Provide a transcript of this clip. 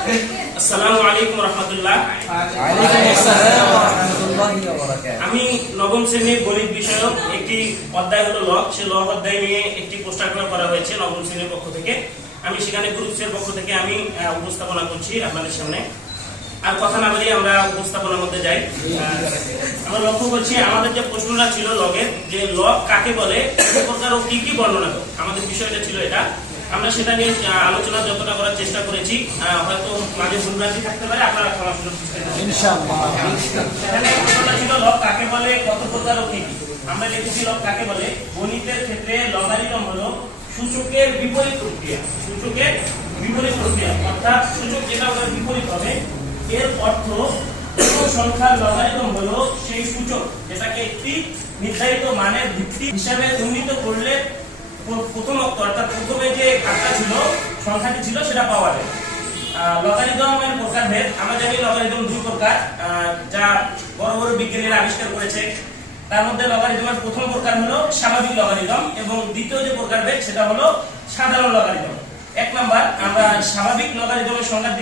আসসালামু আলাইকুম রাহমাতুল্লাহ। আমি নবম শ্রেণীর গণিত বিষয়ক একটি অধ্যায় হলো লগ, সেই লগ অধ্যায় নিয়ে একটি পোস্টার করা হয়েছে নবম শ্রেণীর পক্ষ থেকে। আমি সেখানে গ্রুপসের পক্ষ থেকে আমি উপস্থাপনা করছি আপনাদের সামনে। আর কথা না বলি আমরা উপস্থাপনার মধ্যে যাই। আমরা লক্ষ্য করছি আমাদের যে প্রশ্নটা ছিল লগের, যে লগ কাকে বলে, প্রকার ও কি কি বর্ণনা করে, আমাদের বিষয়টা ছিল এটা। আমরা সেটা নিয়ে আলোচনা যতটা করার চেষ্টা করেছি, হয়তো মাঝে ভুলভ্রান্তি থাকতে পারে, আপনারা ক্ষমা সুযোগ ইনশাআল্লাহ। এখানে প্রশ্নটা ছিল লগ কাকে বলে, কত প্রকার ও কি কি। আমরা লিখেছি লগ কাকে বলে, গণিতের ক্ষেত্রে লগারিদম হলো সূচকের বিপরীত প্রক্রিয়া। সূচকের বিপরীত প্রক্রিয়া অর্থাৎ সূচক যেটা বিপরীত হবে, এর অর্থ কোন সংখ্যার লগারিদম হলো সেই সূচক যেটাকে একটি নির্ধারিত মানের ভিত্তি হিসাবে উন্নীত করলে প্রথম অর্থাৎ প্রথমে যে ঘাতটা ছিল, সংখ্যাটি ছিল, সেটা পাওয়া যায়। লগারিদমের প্রকারভেদ আমরা জানি, লগারিদম দুই প্রকার, যা বড় বড় বিজ্ঞানীরা আবিষ্কার করেছে। তার মধ্যে লগারিদমের প্রথম প্রকার হলো স্বাভাবিক লগারিদম এবং দ্বিতীয় যে প্রকারভেদ সেটা হলো সাধারণ লগারিদম। এক নাম্বার আমরা স্বাভাবিক লগারিদমের সংজ্ঞা